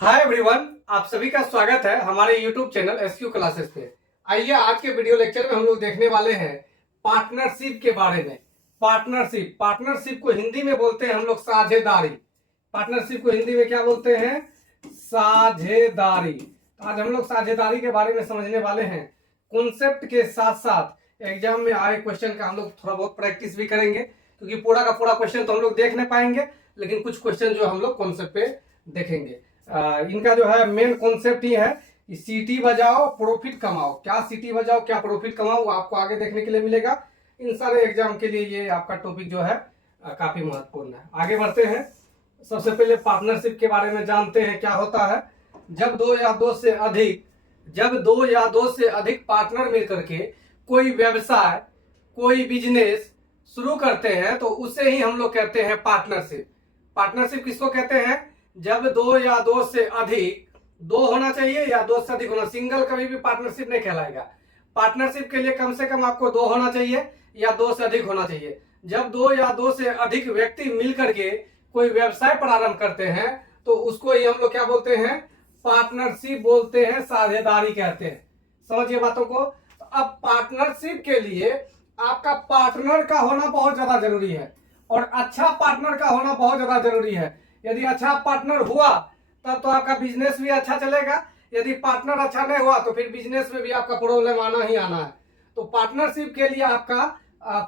Hi everyone, आप सभी का स्वागत है हमारे यूट्यूब चैनल एसक्यू क्लासेस पे। आइए आज के वीडियो लेक्चर में हम लोग देखने वाले हैं पार्टनरशिप के बारे में। पार्टनरशिप को हिंदी में बोलते हैं हम लोग साझेदारी। पार्टनरशिप को हिंदी में क्या बोलते हैं? साझेदारी। तो आज हम लोग साझेदारी के बारे में समझने वाले हैं। कॉन्सेप्ट के साथ साथ एग्जाम में आए क्वेश्चन का हम लोग थोड़ा बहुत प्रैक्टिस भी करेंगे, क्योंकि पूरा का पूरा क्वेश्चन तो हम लोग देख नहीं पाएंगे, लेकिन कुछ क्वेश्चन जो हम लोग कॉन्सेप्ट पे देखेंगे। इनका जो है मेन कॉन्सेप्ट ही है कि सीटी बजाओ प्रॉफिट कमाओ। क्या सीटी बजाओ क्या प्रॉफिट कमाओ, वो आपको आगे देखने के लिए मिलेगा। इन सारे एग्जाम के लिए ये आपका टॉपिक जो है काफी महत्वपूर्ण है। आगे बढ़ते हैं। सबसे पहले पार्टनरशिप के बारे में जानते हैं क्या होता है। जब दो या दो से अधिक पार्टनर मिलकर के कोई व्यवसाय, कोई बिजनेस शुरू करते हैं तो उसे ही हम लोग कहते हैं पार्टनरशिप। पार्टनरशिप किसको कहते हैं? जब दो या दो से अधिक, दो होना चाहिए या दो से अधिक होना, सिंगल कभी भी पार्टनरशिप नहीं कहलाएगा। पार्टनरशिप के लिए कम से कम आपको दो होना चाहिए या दो से अधिक होना चाहिए। जब दो या दो से अधिक व्यक्ति मिलकर के कोई व्यवसाय प्रारंभ करते हैं तो उसको ही हम लोग क्या बोलते हैं? पार्टनरशिप बोलते हैं, साझेदारी कहते हैं। समझिए बातों को। तो अब पार्टनरशिप के लिए आपका पार्टनर का होना बहुत ज्यादा जरूरी है, और अच्छा पार्टनर का होना बहुत ज्यादा जरूरी है। यदि अच्छा पार्टनर हुआ तब तो आपका बिजनेस भी अच्छा चलेगा। यदि पार्टनर अच्छा नहीं हुआ तो फिर बिजनेस में भी आपका प्रॉब्लम आना ही आना है। तो पार्टनरशिप के लिए आपका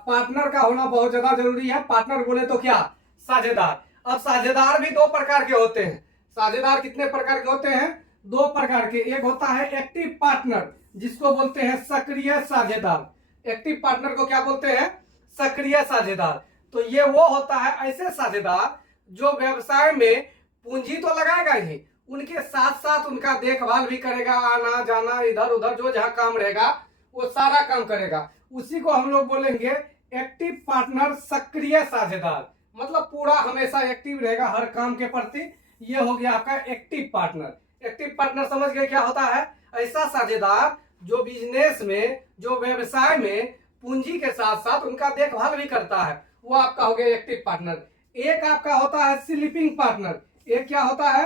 पार्टनर का होना बहुत ज्यादा जरूरी है। पार्टनर बोले तो क्या? साझेदार। अब साझेदार भी दो प्रकार के होते हैं। साझेदार कितने प्रकार के होते हैं? दो प्रकार के। एक होता है एक्टिव पार्टनर, जिसको बोलते हैं सक्रिय साझेदार। एक्टिव पार्टनर को क्या बोलते हैं? सक्रिय साझेदार। तो ये वो होता है ऐसे साझेदार जो व्यवसाय में पूंजी तो लगाएगा ही, उनके साथ साथ उनका देखभाल भी करेगा, आना जाना इधर उधर जो जहां काम रहेगा वो सारा काम करेगा। उसी को हम लोग बोलेंगे एक्टिव पार्टनर, सक्रिय साझेदार। मतलब पूरा हमेशा एक्टिव रहेगा हर काम के प्रति। ये हो गया आपका एक्टिव पार्टनर। एक्टिव पार्टनर समझ गए क्या होता है? ऐसा साझेदार जो बिजनेस में, जो व्यवसाय में पूंजी के साथ साथ उनका देखभाल भी करता है, वो आपका हो गया एक्टिव पार्टनर। एक आपका होता है स्लीपिंग पार्टनर। एक क्या होता है?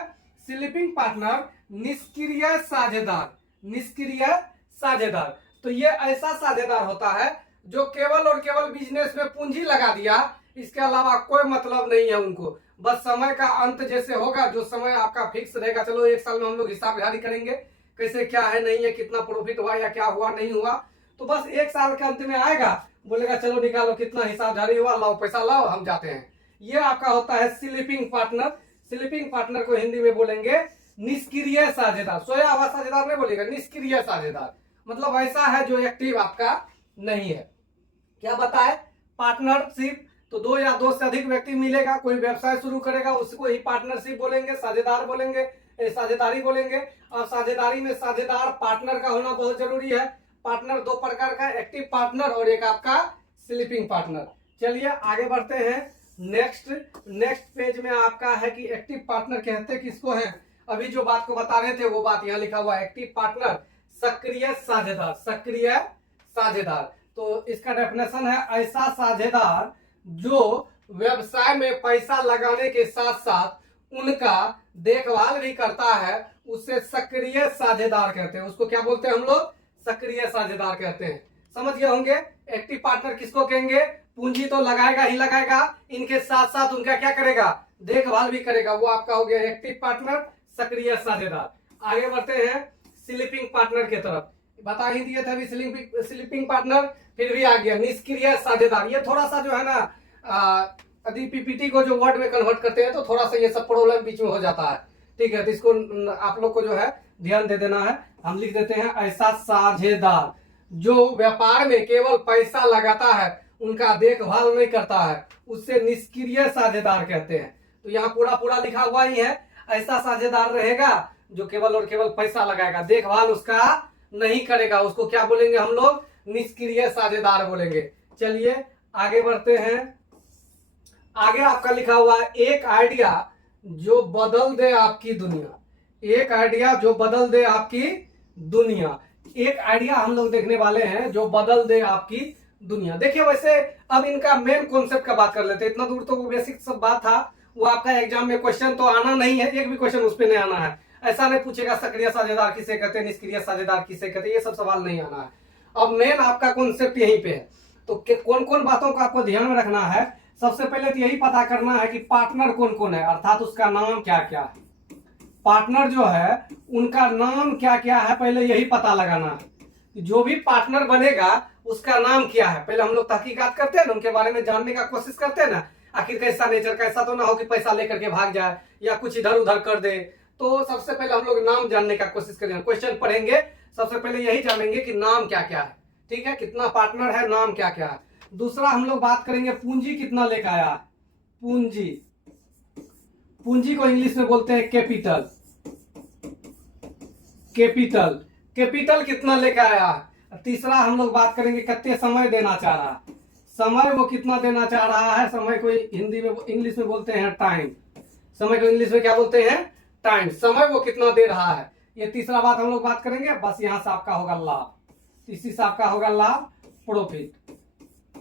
स्लीपिंग पार्टनर, निष्क्रिय साझेदार। निष्क्रिय साझेदार तो ये ऐसा साझेदार होता है जो केवल और केवल बिजनेस में पूंजी लगा दिया, इसके अलावा कोई मतलब नहीं है उनको। बस समय का अंत जैसे होगा, जो समय आपका फिक्स रहेगा, चलो एक साल में हम लोग हिसाब जारी करेंगे कैसे क्या है नहीं है, कितना प्रॉफिट हुआ या क्या हुआ नहीं हुआ, तो बस एक साल के अंत में आएगा, बोलेगा चलो निकालो कितना हिसाब जारी हुआ, लाओ पैसा लाओ, हम जाते हैं। ये आपका होता है स्लीपिंग पार्टनर। स्लीपिंग पार्टनर को हिंदी में बोलेंगे निष्क्रिय साझेदार। सोया हुआ साझेदार नहीं बोलेगा, निष्क्रिय साझेदार। मतलब ऐसा है जो एक्टिव आपका नहीं है। क्या बताए? पार्टनरशिप तो दो या दो से अधिक व्यक्ति मिलेगा, कोई व्यवसाय शुरू करेगा, उसको ही पार्टनरशिप बोलेंगे, साझेदार बोलेंगे, साझेदारी बोलेंगे। और साझेदारी में साझेदार पार्टनर का होना बहुत जरूरी है। पार्टनर दो प्रकार का, एक्टिव पार्टनर और एक आपका स्लीपिंग पार्टनर। चलिए आगे बढ़ते हैं। नेक्स्ट पेज में आपका है कि एक्टिव पार्टनर कहते किसको है। अभी जो बात को बता रहे थे वो बात यहाँ लिखा हुआ है, एक्टिव पार्टनर, सक्रिय साझेदार। सक्रिय साझेदार तो इसका डेफिनेशन है ऐसा साझेदार जो व्यवसाय में पैसा लगाने के साथ साथ उनका देखभाल भी करता है, उसे सक्रिय साझेदार कहते हैं। उसको क्या बोलते हैं हम लोग? सक्रिय साझेदार कहते हैं। समझ गए होंगे एक्टिव पार्टनर किसको कहेंगे? पूंजी तो लगाएगा ही लगाएगा, इनके साथ साथ उनका क्या करेगा? देखभाल भी करेगा। वो आपका हो गया एक्टिव पार्टनर, सक्रिय साझेदार। आगे बढ़ते हैं स्लीपिंग पार्टनर की तरफ। बता ही दिए थे अभी स्लीपिंग पार्टनर, फिर भी आ गया निष्क्रिय साझेदार। ये थोड़ा सा जो है ना, यदि पीपीटी को जो वर्ड में कन्वर्ट करते हैं तो थोड़ा सा ये सब प्रॉब्लम बीच में हो जाता है। ठीक है, तो इसको आप लोग को जो है ध्यान दे देना है। हम लिख देते हैं ऐसा साझेदार जो व्यापार में केवल पैसा लगाता है, उनका देखभाल नहीं करता है, उससे निष्क्रिय साझेदार कहते हैं। तो यहाँ पूरा पूरा लिखा हुआ ही है, ऐसा साझेदार रहेगा जो केवल और केवल पैसा लगाएगा, देखभाल उसका नहीं करेगा, उसको क्या बोलेंगे हम लोग? निष्क्रिय साझेदार बोलेंगे। चलिए आगे बढ़ते हैं। आगे आपका लिखा हुआ है एक आइडिया जो बदल दे आपकी दुनिया। एक आइडिया जो बदल दे आपकी दुनिया। एक आइडिया हम लोग देखने वाले हैं जो बदल दे आपकी दुनिया। देखिए वैसे अब इनका मेन कॉन्सेप्ट का बात कर लेते हैं। इतना दूर तो वो बेसिक सब बात था, वो आपका एग्जाम में क्वेश्चन तो आना नहीं है, एक भी क्वेश्चन उस पर नहीं आना है। ऐसा नहीं पूछेगा सक्रिय साझेदार किसे कहते हैं, निष्क्रिय साझेदार किसे कहते हैं, ये सब सवाल नहीं आना है। अब मेन आपका कॉन्सेप्ट यहीं पे है। तो कौन कौन बातों का आपको ध्यान में रखना है, सबसे पहले तो यही पता करना है कि पार्टनर कौन कौन है, अर्थात उसका नाम क्या क्या है। पार्टनर जो है उनका नाम क्या क्या है, पहले यही पता लगाना है। जो भी पार्टनर बनेगा उसका नाम क्या है, पहले हम लोग तहकीकात करते हैं ना, उनके बारे में जानने का कोशिश करते हैं ना, आखिर कैसा नेचर, कैसा तो ना हो कि पैसा लेकर के भाग जाए या कुछ इधर उधर कर दे। तो सबसे पहले हम लोग नाम जानने का कोशिश करेंगे, क्वेश्चन पढ़ेंगे, सबसे पहले यही जानेंगे कि नाम क्या क्या है, ठीक है, कितना पार्टनर है, नाम क्या क्या है। दूसरा हम लोग बात करेंगे पूंजी कितना लेकर आया है। पूंजी, पूंजी को इंग्लिश में बोलते हैं कैपिटल। कैपिटल, कैपिटल कितना लेकर आया है। तीसरा हम लोग बात करेंगे कितने समय देना चाह रहा है, समय वो कितना देना चाह रहा है। समय को हिंदी में, इंग्लिश में बोलते हैं टाइम। समय को इंग्लिश में क्या बोलते हैं, टाइम। समय वो कितना दे रहा है, ये तीसरा बात हम लोग बात करेंगे। बस यहां से आपका होगा लाभ, इसी से आपका होगा लाभ, प्रॉफिट,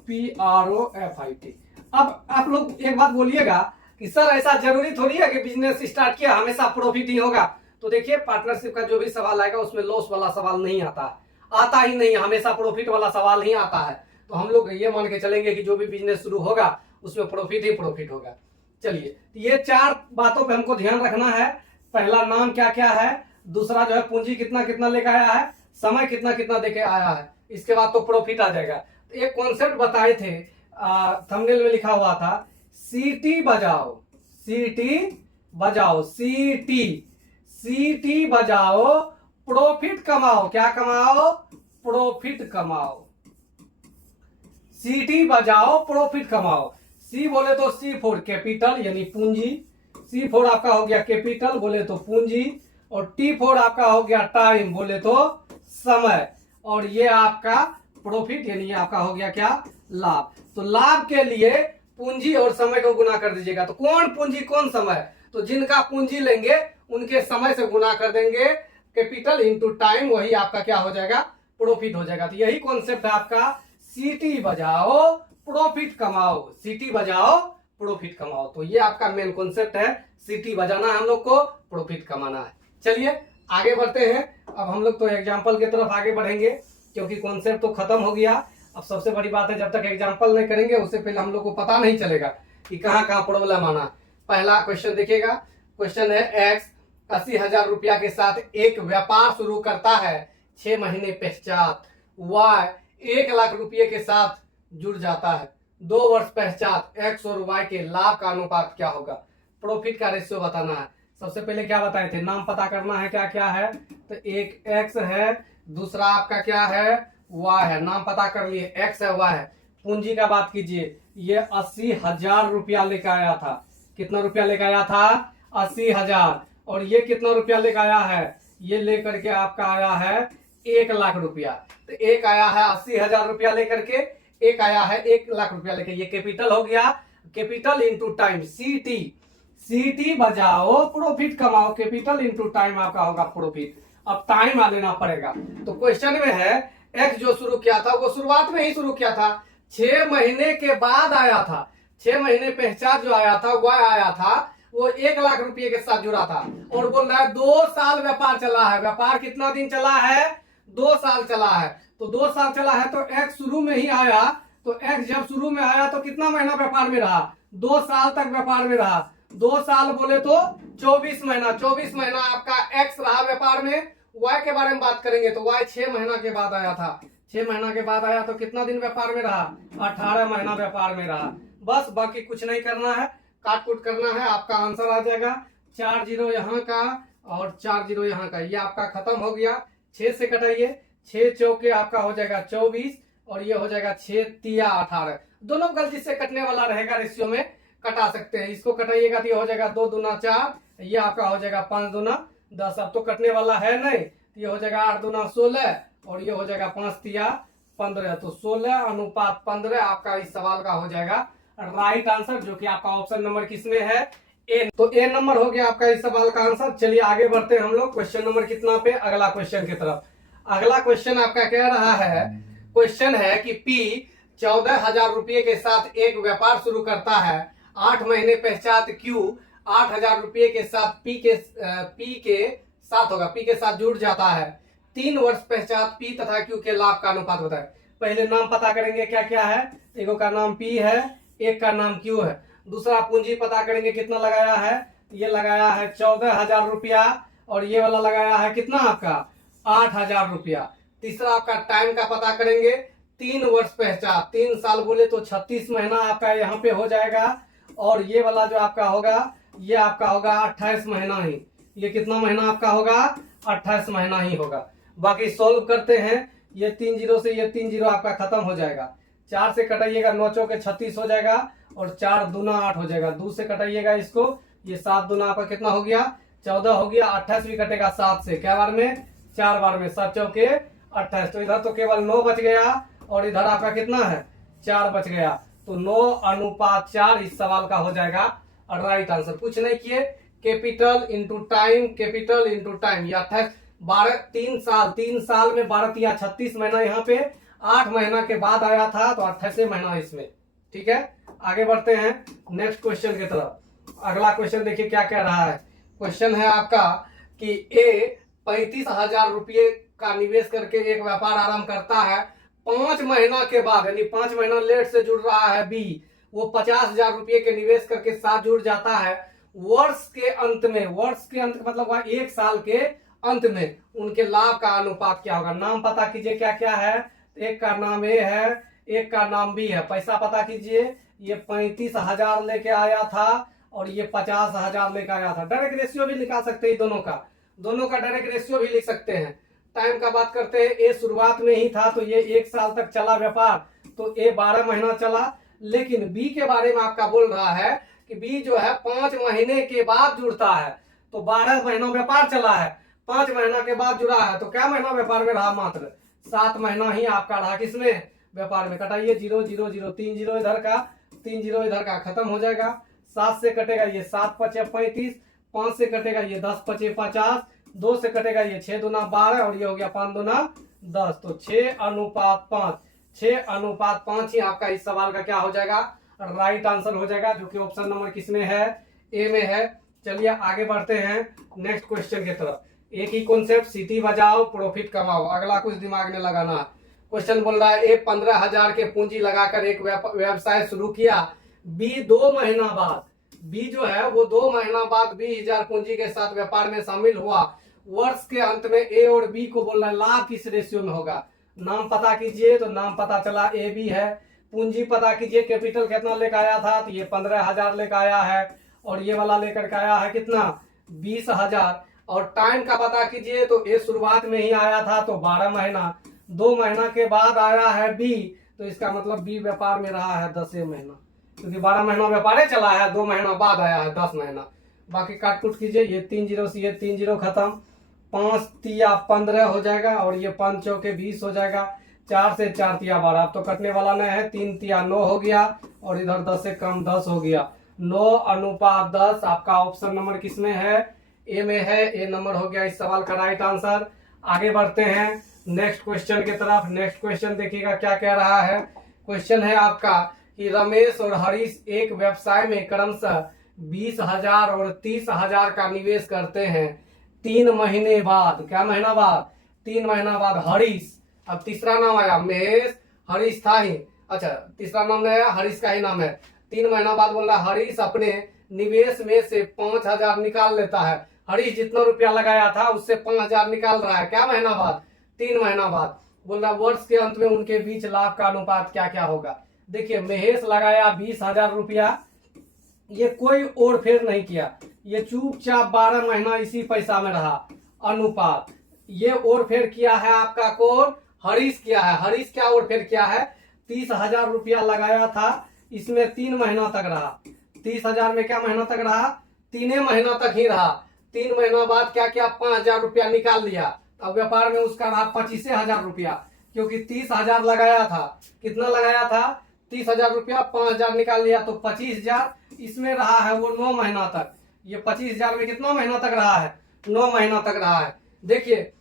PROFIT। अब आप लोग एक बात बोलिएगा कि सर ऐसा जरूरी थोड़ी है कि बिजनेस स्टार्ट किया हमेशा प्रॉफिट ही होगा। तो देखिए पार्टनरशिप का जो भी सवाल आएगा उसमें लॉस वाला सवाल नहीं आता, आता ही नहीं, हमेशा प्रॉफिट वाला सवाल ही आता है। तो हम लोग ये मान के चलेंगे कि जो भी बिजनेस शुरू होगा उसमें प्रॉफिट ही प्रॉफिट होगा। चलिए, ये चार बातों पे हमको ध्यान रखना है। पहला नाम क्या क्या है, दूसरा जो है पूंजी कितना कितना लेकर आया है, समय कितना कितना देके आया है, इसके बाद तो प्रॉफिट आ जाएगा। तो एक कॉन्सेप्ट बताए थे, थंबनेल में लिखा हुआ था, सीटी बजाओ, सीटी बजाओ, सीटी बजाओ, प्रॉफिट कमाओ। क्या कमाओ, प्रॉफिट कमाओ। सीटी बजाओ, प्रॉफिट कमाओ। सी बोले तो सी फॉर कैपिटल यानी पूंजी, सी फॉर आपका हो गया कैपिटल बोले तो पूंजी, और टी फॉर आपका हो गया टाइम बोले तो समय, और ये आपका प्रॉफिट यानी ये आपका हो गया क्या, लाभ। तो लाभ के लिए पूंजी और समय को गुना कर दीजिएगा। तो कौन पूंजी कौन समय, तो जिनका पूंजी लेंगे उनके समय से गुना कर देंगे, कैपिटल इंटू टाइम, वही आपका क्या हो जाएगा, प्रॉफिट हो जाएगा। तो यही कॉन्सेप्ट है आपका, सीटी बजाओ प्रॉफिट कमाओ, सीटी बजाओ प्रॉफिट कमाओ। तो ये आपका मेन कॉन्सेप्ट है, सीटी बजाना है हम लोग को, प्रॉफिट कमाना है। चलिए आगे बढ़ते हैं। अब हम लोग तो एग्जाम्पल की तरफ आगे बढ़ेंगे, क्योंकि कॉन्सेप्ट तो खत्म हो गया। अब सबसे बड़ी बात है, जब तक एग्जाम्पल नहीं करेंगे उससे पहले हम लोग को पता नहीं चलेगा कि कहाँ कहाँ प्रॉब्लम आना। पहला क्वेश्चन देखिएगा, क्वेश्चन है एक्स 80,000 रुपया के साथ एक व्यापार शुरू करता है, 6 महीने पश्चात वाई 1 लाख रुपये के साथ जुड़ जाता है, 2 वर्ष पश्चात एक्स और वाई के लाभ का अनुपात क्या होगा। प्रॉफिट का रेशियो बताना है। सबसे पहले क्या बताए थे, नाम पता करना है क्या क्या है। तो एक एक्स है, दूसरा आपका क्या है, वाई है। नाम पता कर लिए, एक्स है वाई है। पूंजी का बात कीजिए, ये 80,000 रुपया लेकर आया था। कितना रुपया लेकर आया था, 80,000। और ये कितना रुपया लेकर आया है, ये लेकर के आपका आया है 1 लाख रुपया। तो एक आया है 80,000 रुपया लेकर के, एक आया है 1 लाख रुपया लेकर। ये कैपिटल हो गया, कैपिटल इंटू टाइम, सीटी, सीटी बजाओ प्रॉफिट कमाओ, कैपिटल इंटू टाइम आपका होगा प्रॉफिट। अब टाइम आ लेना पड़ेगा। तो क्वेश्चन में है एक्स जो शुरू किया था वो शुरुआत में ही शुरू किया था, 6 महीने के बाद आया था, 6 महीने पश्चात जो आया था वह आया था, वो 1 लाख रुपए के साथ जुड़ा था। और बोल रहा है 2 साल व्यापार चला है। व्यापार कितना दिन चला है, 2 साल चला है। तो 2 साल चला है तो एक्स शुरू में ही आया। तो एक्स जब शुरू में आया तो कितना महीना व्यापार में रहा, 2 साल तक व्यापार में रहा। 2 साल बोले तो 24 महीना, 24 महीना आपका एक्स रहा व्यापार में। वाई के बारे में बात करेंगे तो वाई 6 महीना के बाद आया था। 6 महीना के बाद आया तो कितना दिन व्यापार में रहा, 18 महीना व्यापार में रहा। बस बाकी कुछ नहीं करना है, काट कूट करना है, आपका आंसर आ जाएगा 4 जीरो यहाँ का और 4 जीरो यहाँ का। ये आपका खत्म हो गया। 6 से कटाइए, 6 चौके आपका हो जाएगा 24 और ये हो जाएगा 6 तिया 18। दोनों गलती से कटने वाला रहेगा, रेशियो में कटा सकते हैं। इसको कटाइएगा तो ये हो जाएगा 2 दूना 4, ये आपका हो जाएगा 5 दूना 10। अब तो कटने वाला है नहीं, तो ये हो जाएगा 8 दूना 16 और ये हो जाएगा 5 तिया 15। तो 16 अनुपात 15 आपका इस सवाल का हो जाएगा राइट आंसर, जो कि आपका ऑप्शन नंबर किसमें है, ए। तो ए नंबर हो गया आपका इस सवाल का आंसर। चलिए आगे बढ़ते हैं हम लोग क्वेश्चन नंबर कितना पे, अगला क्वेश्चन की तरफ। अगला क्वेश्चन आपका कह रहा है, क्वेश्चन है कि पी 14,000 रुपये के साथ एक व्यापार शुरू करता है, 8 महीने पश्चात क्यू 8,000 रुपये के साथ पी के 7 होगा। पी के साथ जुड़ जाता है। 3 वर्ष पश्चात पी तथा क्यू के लाभ का अनुपात बताएं। पहले नाम पता करेंगे क्या क्या है। एक का नाम पी है, एक का नाम क्यू है। दूसरा पूंजी पता करेंगे कितना लगाया है। ये लगाया है 14,000 रुपया और ये वाला लगाया है कितना आपका 8,000 रुपया। तीसरा आपका टाइम का पता करेंगे। 3 वर्ष पश्चात, 3 साल बोले तो 36 महीना आपका यहाँ पे हो जाएगा। और ये वाला जो आपका होगा ये आपका होगा 28 महीना ही। ये कितना महीना आपका होगा 28 महीना ही होगा। बाकी सोल्व करते हैं। ये 3 जीरो से ये 3 जीरो आपका खत्म हो जाएगा। 4 से कटाइएगा 9 चौके 36 हो जाएगा और 4 दूना 8 हो जाएगा। 2 से कटाइएगा इसको, ये 7 दूना आपका कितना हो गया 14 हो गया। 28 भी कटेगा 7 से, क्या बार में 4 बार में, 7 चौके 28। तो इधर तो केवल 9 बच गया और इधर आपका कितना है 4 बच गया। तो 9:4 इस सवाल का हो जाएगा राइट आंसर। कुछ नहीं किए, capital into time, capital into time. या 3 साल में 12 या 36 महीना यहाँ पे 8 महीना के बाद आया था तो 28 महीना इसमें। ठीक है, आगे बढ़ते हैं नेक्स्ट क्वेश्चन की तरफ। अगला क्वेश्चन देखिए क्या कह रहा है। क्वेश्चन है आपका कि ए 35,000 रुपये का निवेश करके एक व्यापार आरंभ करता है। 5 महीना के बाद, यानी 5 महीना लेट से जुड़ रहा है बी, वो 50,000 रुपये के निवेश करके साथ जुड़ जाता है। वर्ष के अंत में, वर्ष के अंत मतलब वह 1 साल के अंत में उनके लाभ का अनुपात क्या होगा। नाम पता कीजिए क्या क्या है। एक का नाम ए है, एक का नाम बी है। पैसा पता कीजिए। ये 35,000 लेके आया था और ये 50,000 लेके आया था। डायरेक्ट रेशियो भी निकाल सकते हैं दोनों का डायरेक्ट रेशियो भी लिख सकते हैं। टाइम का बात करते हैं। ए शुरुआत में ही था तो ये 1 साल तक चला व्यापार, तो ए 12 महीना चला। लेकिन बी के बारे में आपका बोल रहा है कि बी जो है 5 महीने के बाद जुड़ता है, तो 12 महीना व्यापार चला है, 5 महीना के बाद जुड़ा है, तो क्या महीना व्यापार में रहा मात्र 7 महीना ही आपका रहा किसमें व्यापार में। कटाइए 0 0 0, 3 जीरो इधर का, 3 जीरो इधर का, खत्म हो जाएगा। 7 से कटेगा ये 7 पचे 35, 5 से कटेगा ये 10 पचे 50, 2 से कटेगा ये 6 दूना 12 और ये हो गया 5 दूना 10। तो 6:5, 6:5 ही आपका इस सवाल का क्या हो जाएगा राइट आंसर हो जाएगा, जो कि ऑप्शन नंबर किसमें है ए में है। चलिए आगे बढ़ते हैं नेक्स्ट क्वेश्चन की तरफ। एक ही कॉन्सेप्ट, सीटी बजाओ प्रॉफिट कमाओ, अगला कुछ दिमाग में लगाना है। क्वेश्चन बोल रहा है ए 15,000 के पूंजी लगाकर एक व्यवसाय शुरू किया। बी 2 महीना बाद, बी जो है वो 2 महीना बाद 20,000 पूंजी के साथ व्यापार में शामिल हुआ। वर्ष के अंत में ए और बी को बोल रहा है लाभ किस रेशियो में होगा। नाम पता कीजिए, तो नाम पता चला ए बी है। पूंजी पता कीजिए, कैपिटल कितना लेकर आया था, तो ये 15,000 लेकर आया है और ये वाला लेकर के आया है कितना 20,000। और टाइम का पता कीजिए, तो ए शुरुआत में ही आया था तो 12 महीना, 2 महीना के बाद आया है बी, तो इसका मतलब बी व्यापार में रहा है 10 महीना, क्योंकि 12 महीना व्यापार चला है, 2 महीना बाद आया है 10 महीना। बाकी काट कुट कीजिए, ये 3 जीरो से ये 3 जीरो खत्म, 5 तिया 15 हो जाएगा और ये 5 चौके 20 हो जाएगा। 4 से 4 तिया 12, अब तो कटने वाला नहीं है। 3 तिया 9 हो गया और इधर 10 से कम 10 हो गया। 9:10 आपका ऑप्शन नंबर किसमें है ए में है। ए नंबर हो गया इस सवाल का राइट आंसर। आगे बढ़ते हैं नेक्स्ट क्वेश्चन की तरफ। नेक्स्ट क्वेश्चन देखिएगा क्या कह रहा है। क्वेश्चन है आपका कि रमेश और हरीश एक व्यवसाय में क्रमशः 20,000 और 30,000 का निवेश करते हैं। 3 महीने बाद, क्या महीना बाद 3 महीना बाद हरीश, अब तीसरा नाम आया महेश, हरीश था ही, अच्छा तीसरा नाम नहीं आया, हरीश का ही नाम है। 3 महीना बाद बोल रहा है हरीश अपने निवेश में से 5,000 निकाल लेता है। हरीश जितना रुपया लगाया था उससे 5,000 निकाल रहा है, क्या महीना बाद 3 महीना बाद। बोल रहा वर्ष के अंत में उनके बीच लाभ का अनुपात क्या क्या होगा। देखिए महेश लगाया 20,000 रुपया, ये कोई ओर फेर नहीं किया, ये चुपचाप 12 महीना इसी पैसा में रहा। अनुपात ये ओर फेर किया है आपका कौन हरीश किया है। हरीश क्या ओर फेर किया है 30,000 रुपया लगाया था, इसमें 3 महीना तक रहा। 30,000 में क्या महीना तक रहा 3 महीना तक ही रहा। 3 महीना बाद क्या क्या 5,000 रुपया निकाल लिया। अब व्यापार में उसका रहा 25,000 रुपया, क्योंकि 30,000 लगाया था। कितना लगाया था 30,000 रुपया, 5,000 निकाल लिया तो 25,000 इसमें रहा है वो 9 महीना तक। ये 25,000 में कितना महीना तक रहा है 9 महीना तक रहा है। देखिए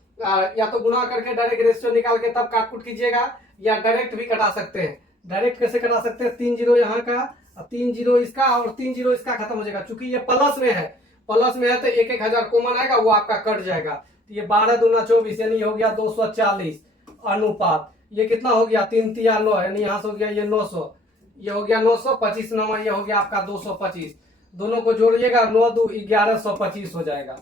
या तो गुना करके डायरेक्ट रेशियो निकाल के तब काटकुट कीजिएगा, या डायरेक्ट भी कटा सकते हैं। डायरेक्ट कैसे कटा सकते हैं 3 जीरो यहाँ का, 3 जीरो इसका और 3 जीरो इसका, खत्म हो जाएगा। चूंकि ये प्लस में है, प्लस में है तो 1,000 कॉमन आएगा, वो आपका कट जाएगा। तो ये 12 दूना 24 यानी हो गया 240 अनुपात, ये कितना हो गया 3 तिया 9 यानी यहाँ से हो गया ये 900, ये हो गया 900, 25 नंबर ये हो गया आपका 225। दोनों को जोड़िएगा 9 2 1125 हो जाएगा।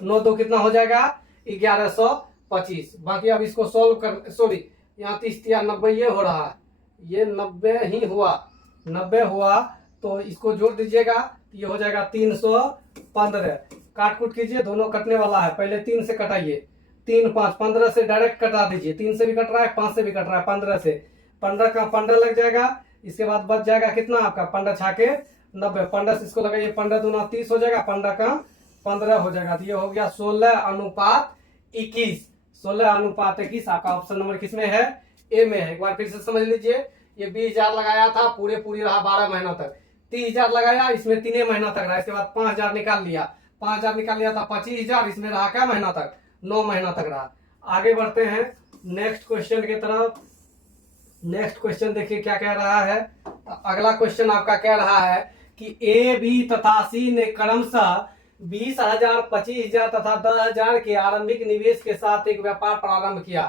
9 2 कितना हो जाएगा 1125। बाकी अब इसको सोल्व कर, सॉरी यहाँ 30 तिया 90 ये हो रहा है, ये 90 ही हुआ, 90 हुआ तो इसको जोड़ दीजिएगा, ये हो जाएगा 315। काट कूट कीजिए, दोनों कटने वाला है, पहले 3 से कटाइए, 3 5 15 से डायरेक्ट कटा दीजिए, 3 से भी कट रहा है 5 से भी कट रहा है, 15 से 15 का 15 लग जाएगा। इसके बाद बच जाएगा कितना आपका 15 छाके 90, 15 से इसको लगाइए, 15 दूना 30 हो जाएगा, 15 का 15 हो जाएगा। तो ये हो गया 16 अनुपात 21, 16 अनुपात 21 आपका ऑप्शन नंबर किसमें है, ए में है। एक बार फिर से समझ लीजिए, ये 20,000 लगाया था, पूरी रहा 12 महीना तक, 30,000 लगाया इसमें 3 महीना तक रहा, इसके बाद 5,000 निकाल लिया, 5,000 निकाल लिया था 25,000, इसमें रहा क्या महीना तक 9 महीना तक रहा। आगे बढ़ते हैं नेक्स्ट क्वेश्चन की तरफ। नेक्स्ट क्वेश्चन देखिए क्या कह रहा है। अगला क्वेश्चन आपका कह रहा है कि ए बी तथा सी ने क्रमशः 20,000 25,000 तथा 10,000 के आरंभिक निवेश के साथ एक व्यापार प्रारंभ किया।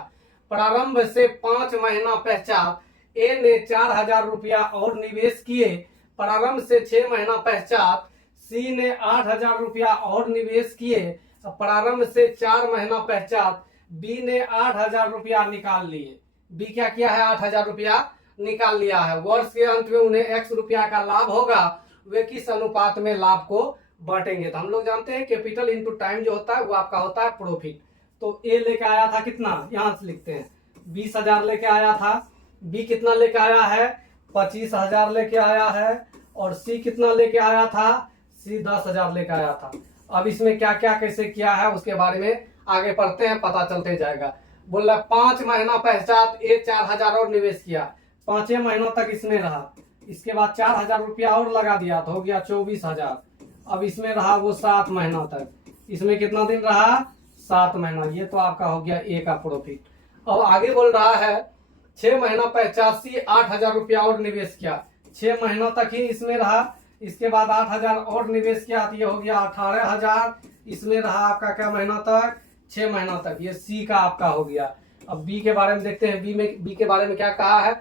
प्रारंभ से 5 महीना पश्चात ए ने 4,000 रुपया और निवेश किए। प्रारंभ से 6 महीना पश्चात सी ने 8,000 रुपया और निवेश किए। प्रारंभ से 4 महीना पश्चात बी ने 8,000 रुपया निकाल लिए। बी क्या किया है 8,000 रुपया निकाल लिया है। वर्ष के अंत में उन्हें x रुपया का लाभ होगा, वे किस अनुपात में लाभ को बांटेंगे। तो हम लोग जानते हैं कैपिटल इनटू टाइम जो होता है वो आपका होता है प्रॉफिट। तो ए लेके आया था कितना, यहां से लिखते हैं 20,000 लेके आया था, बी कितना लेके आया है 25,000 लेके आया है, और सी कितना लेके आया था, सी 10,000 लेके आया था। अब इसमें क्या क्या कैसे किया है उसके बारे में आगे पढ़ते हैं, पता चलते जाएगा। बोल रहा 5 महीना पश्चात ए 4,000 और निवेश किया, 5 महीनों तक इसमें रहा, इसके बाद 4,000 रुपया और लगा दिया तो हो गया 24,000। अब इसमें रहा वो 7 महीना तक, इसमें कितना दिन रहा 7 महीना, ये तो आपका हो गया ए का प्रॉफिट। अब आगे बोल रहा है 6 महीना पश्चात सी 8,000 रुपया और निवेश किया, 6 महीनों तक ही इसमें रहा, इसके बाद 8,000 और निवेश किया तो ये हो गया 18,000, इसमें रहा आपका क्या महीना तक 6 महीना तक, ये सी का आपका हो गया। अब बी के बारे में देखते हैं, बी के बारे में क्या कहा है।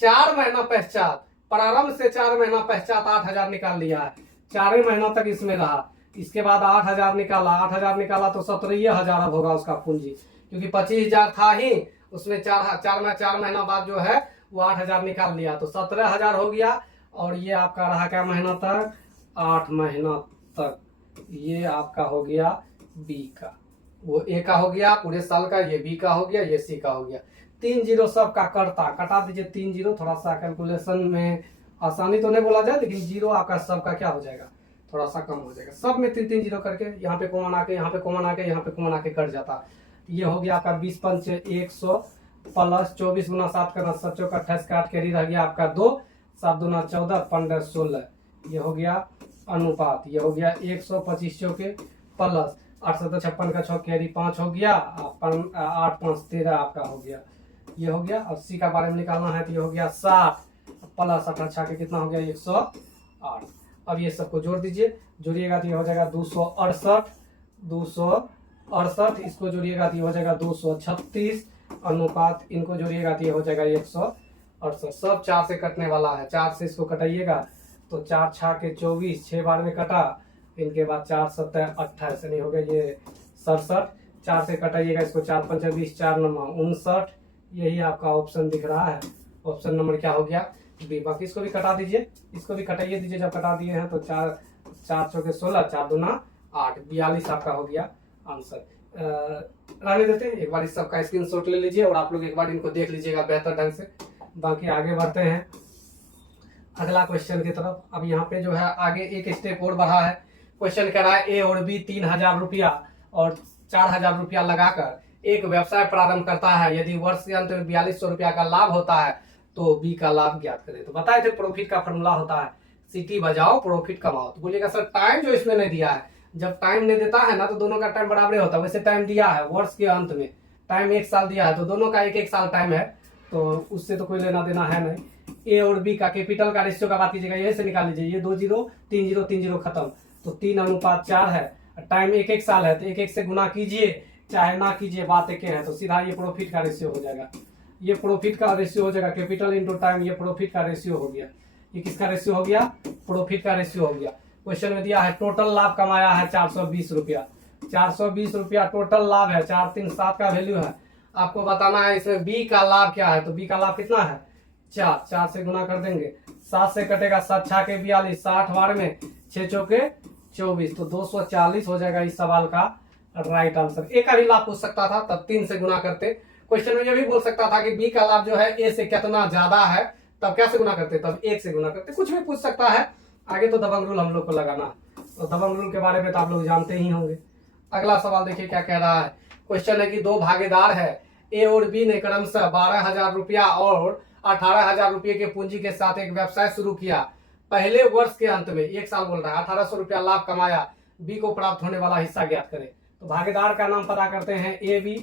4 महीना पश्चात, प्रारंभ से 4 महीना पश्चात 8,000 निकाल लिया है, 4 महीना तक इसमें रहा, इसके बाद 8,000 निकाला, 8,000 निकाला तो 17,000 अब होगा उसका पूंजी, क्योंकि 25,000 था ही, उसमें 4 महीना बाद जो है वो 8,000 निकाल लिया तो 17,000 हो गया। और ये आपका रहा क्या महीना तक 8 महीना तक, ये आपका हो गया बी का, वो ए का हो गया पूरे साल का, ये बी का हो गया, ये सी का हो गया। 3 जीरो सब का कटा दीजिए 3 जीरो, थोड़ा सा कैलकुलेशन में आसानी तो नहीं बोला जाए, लेकिन जीरो आपका सब का क्या हो जाएगा थोड़ा सा कम हो जाएगा। सब में 3 जीरो करके यहाँ पे कॉमन आके, यहाँ पे कॉमन आके, यहाँ पे कॉमन आके कट जाता। ये हो गया आपका 20 पंच 100 प्लस 24 गुना 7 करना 7 चौक 28 काट कैरी रह गया आपका 2, 7 दूना 14 15 16, ये हो गया अनुपात, ये हो गया 125 चौके प्लस 856 का 6 कैरी 5 हो गया, 8 5 13 आपका हो गया, ये हो गया। 80 का बारे में निकालना है तो ये हो गया 60 प्लस 8 के कितना हो गया 108। अब ये सबको जोड़ दीजिए, जोड़िएगा तो ये हो जाएगा 268, इसको जोड़िएगा तो ये हो जाएगा 236 अनुपात, इनको जोड़िएगा तो ये हो जाएगा 168। सब 4 से कटने वाला है, 4 से इसको कटाइएगा तो 4 6 के 24, 6 बार में कटा, इनके बाद 4 7 28 यानी हो गया ये 67। 4 से कटाइएगा इसको, 4 5 20, 4 9 59, यही आपका ऑप्शन दिख रहा है। ऑप्शन नंबर क्या हो गया बी। बाकी इसको भी कटा दीजिए, इसको भी कटाइए दीजिए, जब कटा दिए हैं तो 4 चौके 16, 4 दूना 8, 42 आपका हो गया आंसर। रहने देते हैं, एक बार इस सबका स्क्रीनशॉट ले लीजिए और आप लोग एक बार इनको देख लीजिएगा बेहतर ढंग से। बाकी आगे बढ़ते हैं अगला क्वेश्चन की तरफ। अब यहाँ पे जो है आगे एक स्टेप और बढ़ा है। क्वेश्चन कह रहा है ए और बी 3,000 रुपया और 4,000 रुपया लगाकर एक व्यवसाय प्रारंभ करता है। यदि वर्ष के अंत में 4,200 रुपया का लाभ होता है तो बी का लाभ ज्ञात करें। तो बताए थे प्रॉफिट का फॉर्मूला होता है सीटी बजाओ प्रॉफिट कमाओ। तो बोलिएगा सर टाइम जो इसमें नहीं दिया है, जब टाइम नहीं देता है ना तो दोनों का टाइम बराबर होता है। वैसे टाइम दिया है वर्ष के अंत में, टाइम 1 साल दिया है तो दोनों का 1 साल टाइम है, तो उससे तो कोई लेना देना है नहीं। ए और बी का कैपिटल का रेशियो का बात कीजिएगा, यही से निकाल लीजिए, ये 2 0 3 0 3 0 खत्म, तो 3:4 है। टाइम 1 साल है तो 1 से गुना कीजिए चाहे ना कीजिए, बात एक है। तो सीधा ये प्रॉफिट का रेशियो हो जाएगा, ये प्रॉफिट का रेशियो हो जाएगा। कैपिटल इंटू टाइम, ये प्रॉफिट का रेशियो हो गया। ये किसका रेशियो हो गया? प्रॉफिट का रेशियो हो गया। क्वेश्चन में दिया है टोटल लाभ कमाया है 420 रुपया। 420 रुपया टोटल लाभ है, 437 का वैल्यू है। आपको बताना है इसमें बी का लाभ क्या है। तो बी का लाभ कितना है? 4 से गुना कर देंगे, 7 से कटेगा, 7 6 के 42, 60 बार में 6 चौके 24, तो 240 हो जाएगा इस सवाल का राइट आंसर। ए का भी लाभ पूछ सकता था, तब 3 से गुना करते। क्वेश्चन में ये भी बोल सकता था कि बी का लाभ जो है ए से कितना ज्यादा है, तब कैसे गुना करते? तब 1 से गुना करते। कुछ भी पूछ सकता है। आगे तो दबंग रूल हम लोग को लगाना, तो दबंग रूल के बारे में तो आप लोग जानते ही होंगे। अगला सवाल देखिए क्या कह रहा है। क्वेश्चन है कि दो भागीदार है, ए और बी ने क्रमशः 12,000 रुपया और 18,000 रुपये के पूंजी के साथ एक व्यवसाय शुरू किया। पहले वर्ष के अंत में 1 साल बोल रहा है 1800 रुपया लाभ कमाया, बी को प्राप्त होने वाला हिस्सा ज्ञात करें। तो भागीदार का नाम पता करते हैं ए बी।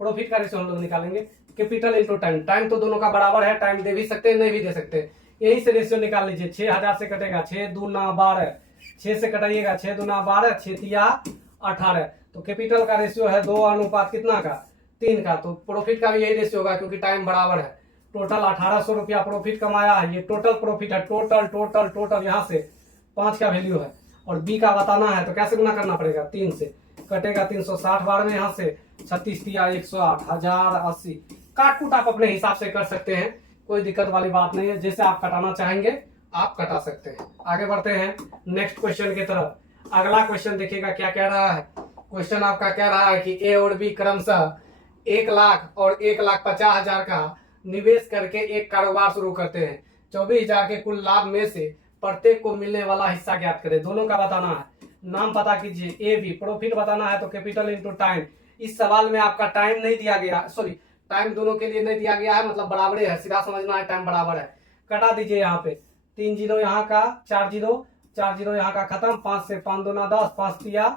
प्रॉफिट का रेशियो हम लोग निकालेंगे, कैपिटल इंटू टाइम। टाइम तो दोनों का बराबर है, टाइम दे भी सकते हैं नहीं भी दे सकते। यही से रेशियो निकाल लीजिए। 6,000 से कटेगा 6 दूना 12, 6 से कटाइएगा 6 दूना 12, 6 तिया 18। तो कैपिटल का रेशियो है 2 अनुपात कितना का? 3 का। तो प्रॉफिट का भी यही रेशियो होगा क्योंकि टाइम बराबर है। टोटल 1800 रुपया प्रॉफिट कमाया है, ये टोटल प्रॉफिट है। टोटल टोटल टोटल यहाँ से 5 का वैल्यू है और बी का बताना है तो कैसे गुना करना पड़ेगा? 3 से कटेगा, 360 बार में यहाँ से 36 तिया 108, 1080। काट कूट आप अपने हिसाब से कर सकते हैं, कोई दिक्कत वाली बात नहीं है। जैसे आप कटाना चाहेंगे आप कटा सकते हैं। आगे बढ़ते हैं नेक्स्ट क्वेश्चन की तरफ। अगला क्वेश्चन देखिएगा क्या कह रहा है। क्वेश्चन आपका कह रहा है कि ए और बी क्रमशः 1 लाख और 1,50,000 का निवेश करके एक कारोबार शुरू करते हैं। 24,000 के कुल लाभ में से प्रत्येक को मिलने वाला हिस्सा ज्ञात करें। दोनों का बताना है, नाम पता कीजिए। ए बी प्रॉफिट बताना है तो कैपिटल इंटू टाइम। इस सवाल में आपका टाइम नहीं दिया गया, सॉरी टाइम दोनों के लिए नहीं दिया गया है, मतलब बराबर है, सीधा समझना है टाइम बराबर है। कटा दीजिए यहाँ पे 3 जीरो यहाँ का, 4 जीरो, 4 जीरो यहाँ का खत्म। 5 से 5 दूना 10, 5 तिया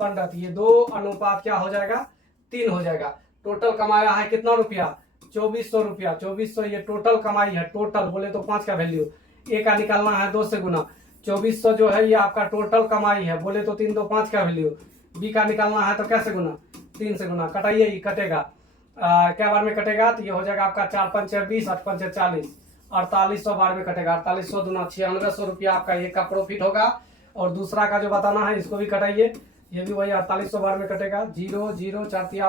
15। ये 2 अनुपात क्या हो जाएगा? 3 हो जाएगा। टोटल कमाया है कितना रुपया? 2400 रुपया। 2400 ये टोटल कमाई है। टोटल बोले तो 5 का वैल्यू, ए का निकालना है 2 से गुना। 2400 जो है ये आपका टोटल कमाई है, बोले तो 3 2 5 का वैल्यू। बी का निकालना है तो कैसे गुना? 3 से गुना। कटाइए, ये कटेगा क्या बार में कटेगा? तो ये हो जाएगा आपका 4 5 20, 8 5 40, 4800 बार में कटेगा। 4800 दूना 9600 रुपया आपका एक का प्रॉफिट होगा। और दूसरा का जो बताना है इसको भी कटाइए, ये भी वही 4800 बार में कटेगा। 0 0 4 तिया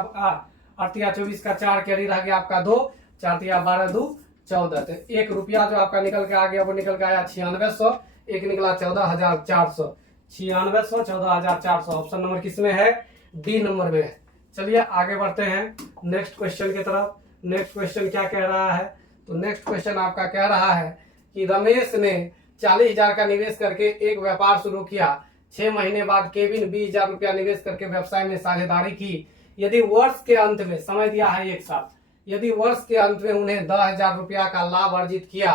8 तिया 24 का 4 कैरी रह गया आपका 2, 4 तिया 12 2 14। तो 1 रुपया जो आपका निकल के आ गया वो निकल के आया 9600, एक निकला 14,400। 9600 14,400। ऑप्शन नंबर किसमें है? डी नंबर में है। चलिए आगे बढ़ते हैं नेक्स्ट क्वेश्चन की तरफ। नेक्स्ट क्वेश्चन क्या कह रहा है? तो नेक्स्ट क्वेश्चन आपका कह रहा है कि रमेश ने 40,000 का निवेश करके एक व्यापार शुरू किया। 6 महीने बाद केविन 20,000 रुपया निवेश करके व्यवसाय में साझेदारी की। यदि वर्ष के अंत में, समय दिया है 1 साल, यदि वर्ष के अंत में उन्हें 10,000 रुपया का लाभ अर्जित किया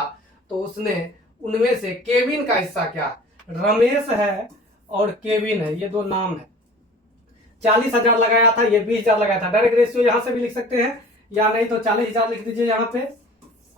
तो उसने उनमें से केविन का हिस्सा क्या? रमेश है और केविन है, ये 2 नाम है। 40,000 लगाया था, ये 20,000 लगाया था। डायरेक्ट रेशियो यहां से भी लिख सकते हैं या नहीं तो 40,000 लिख दीजिए यहाँ पे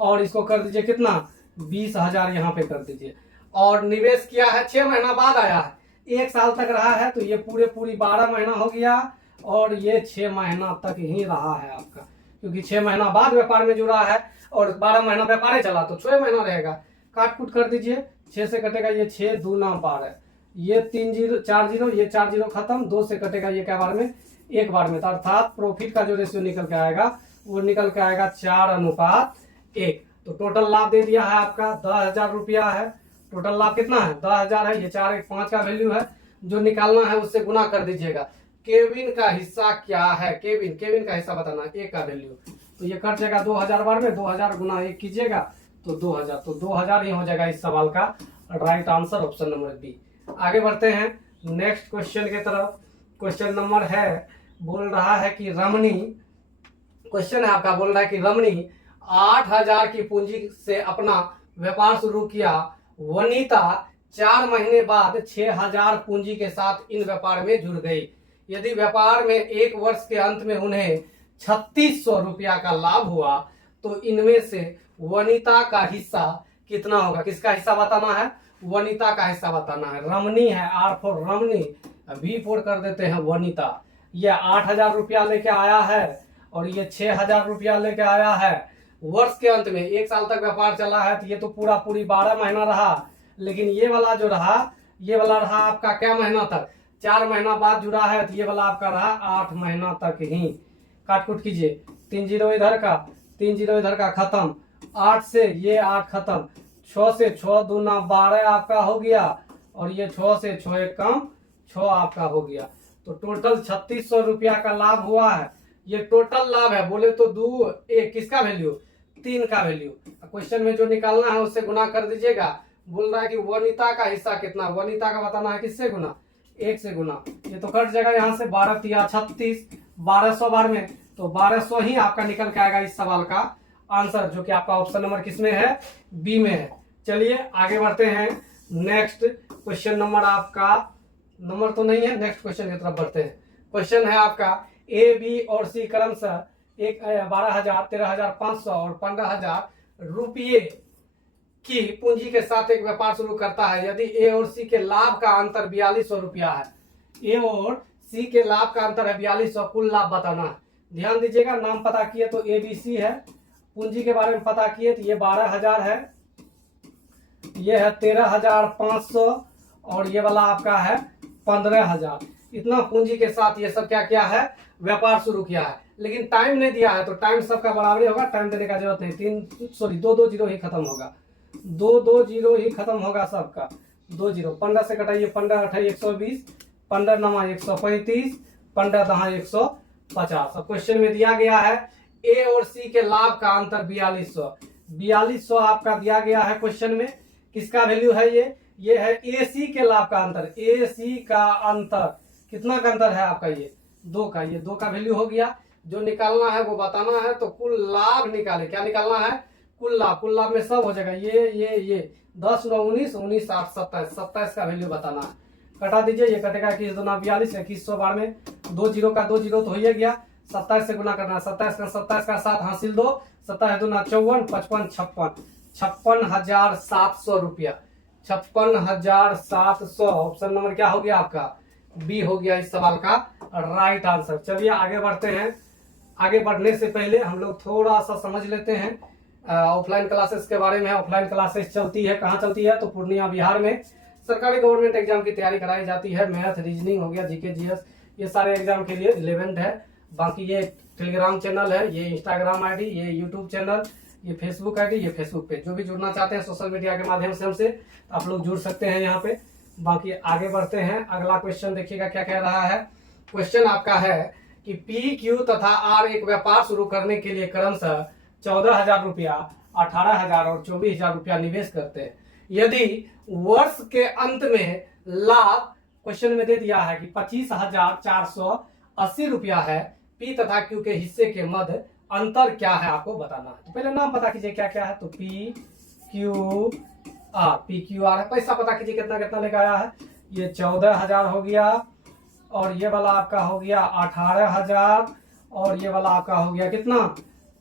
और इसको कर दीजिए कितना? 20,000 यहाँ पे कर दीजिए। और निवेश किया है 6 महीना बाद आया है, 1 साल तक रहा है तो ये पूरी 12 महीना हो गया और ये 6 महीना तक ही रहा है आपका, क्योंकि 6 महीना बाद व्यापार में जुड़ा है और 12 महीना व्यापार चला तो 6 महीना रहेगा। काट कूट कर दीजिए, 6 से कटेगा ये 6 दूना 12, ये 3 जीरो 4 जीरो, ये 4 जीरो खत्म। 2 से कटेगा ये क्या बार में? 1 बार में। तो अर्थात प्रॉफिट का जो रेशियो निकल के आएगा वो निकल के आएगा 4:1। तो टोटल लाभ दे दिया है आपका 10,000 रुपया है। टोटल लाभ कितना है? 10,000 है। ये 4 1 5 का वैल्यू है, जो निकालना है उससे गुना कर दीजिएगा। केविन का हिस्सा क्या है? केविन का हिस्सा बताना है, एक का वैल्यू। तो ये कट जाएगा 2000 बार में, 2000 गुना 1 कीजिएगा तो 2000, तो 2000 ही हो जाएगा इस सवाल का right answer, option number B. आगे बढ़ते हैं नेक्स्ट क्वेश्चन की तरफ। क्वेश्चन नंबर है, बोल रहा है कि रमणी, क्वेश्चन है आपका, बोल रहा है कि रमणी 8,000 की पूंजी से अपना व्यापार शुरू किया। वनीता 4 महीने बाद 6,000 पूंजी के साथ इन व्यापार में जुड़ गई। यदि व्यापार में 1 वर्ष के अंत में उन्हें 3600 रुपया का लाभ हुआ तो इनमें से वनीता का हिस्सा कितना होगा? किसका हिस्सा बताना है? वनिता का हिस्सा बताना है। रमनी है, R for Ramani, B for कर देते हैं वनिता। ये 8,000 रुपया लेके आया है और ये 6,000 रुपया लेके आया है। वर्ष के अंत में 1 साल तक व्यापार चला है तो ये तो पूरी 12 महीना रहा, लेकिन ये वाला जो रहा, ये वाला रहा आपका क्या महीना तक, 4 महीना बाद जुड़ा है तो ये वाला आपका रहा 8 महीना तक ही। काट कुट कीजिए, 3 जीरो इधर का, 3 जीरो इधर का, खत्म। 8 से ये 8 खत्म, 6 से 6 दूना 12 आपका हो गया, और ये 6 से 6 एक कम 6 आपका हो गया। तो टोटल 3600 रुपया का लाभ हुआ है। ये टोटल लाभ है, बोले तो 2 1 किसका वैल्यू, 3 का वैल्यू। क्वेश्चन में जो निकालना है उससे गुना कर दीजिएगा। बोल रहा है कि वनिता का हिस्सा कितना, वनिता का बताना है किससे गुना, 1 से गुना। ये तो कट जाएगा यहाँ से, 12 तिया 36, 1200 बार में, तो 1200 ही आपका निकल के आएगा इस सवाल का आंसर, जो कि आपका ऑप्शन नंबर किसमें है, बी में है। चलिए आगे बढ़ते हैं। नेक्स्ट क्वेश्चन नंबर आपका, नंबर तो नहीं है, नेक्स्ट क्वेश्चन की तरफ बढ़ते हैं। क्वेश्चन है आपका ए बी और सी क्रमशः 12,000, 13,500 और 15,000 रुपये की पूंजी के साथ एक व्यापार शुरू करता है। यदि ए और सी के लाभ का अंतर 4200 रुपया है, ए और सी के लाभ का अंतर है 4200, कुल लाभ बताना है। ध्यान दीजिएगा, नाम पता किए तो ए बी सी है, पूंजी के बारे में पता किए तो ये 12,000 है, ये है 13,500 और ये वाला आपका है 15,000। इतना पूंजी के साथ ये सब क्या किया है, व्यापार शुरू किया है। लेकिन टाइम नहीं दिया है तो टाइम सबका बराबर होगा, टाइम देने का जरूरत नहीं। 2 जीरो ही खत्म होगा, 2 जीरो ही खत्म होगा सबका, 2 जीरो। 15 से कटाइए, 15 8 120, 15 9 135, 15 10 150। अब क्वेश्चन में दिया गया है ए और सी के लाभ का अंतर 4200 आपका दिया गया है क्वेश्चन में। किसका वैल्यू है ये है ए सी के लाभ का अंतर। ए सी का अंतर कितना का अंतर है आपका, ये 2 का, ये 2 का वैल्यू हो गया। जो निकालना है वो बताना है, तो कुल लाभ निकाले। क्या निकालना है, कुल लाभ। कुल लाभ में सब हो जाएगा, ये 10 9 19 19 8 27, 27 का वैल्यू बताना है। कटा दीजिए, ये कटेगा 21 दूना 42, 2100 बार में 2 जीरो का 2 जीरो तो हो ही गया। 27 से गुना करना है, 27 का 7 हासिल 2, 27 दूना 54, 55 56, 56,700 रुपया, 56,700। ऑप्शन नंबर क्या हो गया आपका, बी हो गया इस सवाल का राइट आंसर। चलिए आगे बढ़ते हैं। आगे बढ़ने से पहले हम लोग थोड़ा सा समझ लेते हैं ऑफलाइन क्लासेस के बारे में। ऑफलाइन क्लासेस चलती है, कहाँ चलती है, तो पूर्णिया बिहार में सरकारी गवर्नमेंट एग्जाम की तैयारी कराई जाती है। मैथ, रीजनिंग हो गया, जीके जीएस, ये सारे एग्जाम के लिए रिलेवेंट है। बाकी ये टेलीग्राम चैनल है, ये इंस्टाग्राम आईडी, ये यूट्यूब चैनल, ये फेसबुक आईडी, ये फेसबुक पे जो भी जुड़ना चाहते हैं सोशल मीडिया के माध्यम से हमसे, आप लोग जुड़ सकते हैं यहाँ पे। बाकी आगे बढ़ते हैं। अगला क्वेश्चन देखिएगा क्या कह रहा है। क्वेश्चन आपका है कि पी क्यू तथा आर एक व्यापार शुरू करने के लिए क्रमशः 14,000 रुपया, 18,000 और 24,000 रुपया निवेश करते हैं। यदि वर्ष के अंत में लाभ क्वेश्चन में दे दिया है कि 25,480 रुपया है, पी तथा क्यू के हिस्से के मध्य अंतर क्या है आपको बताना है। तो पहले नाम पता कीजिए क्या क्या है, तो पी क्यू आर है। पैसा पता कीजिए कितना कितना लेकर आया है, ये 14,000 हो गया, और ये वाला आपका हो गया 18,000, और ये वाला आपका हो गया कितना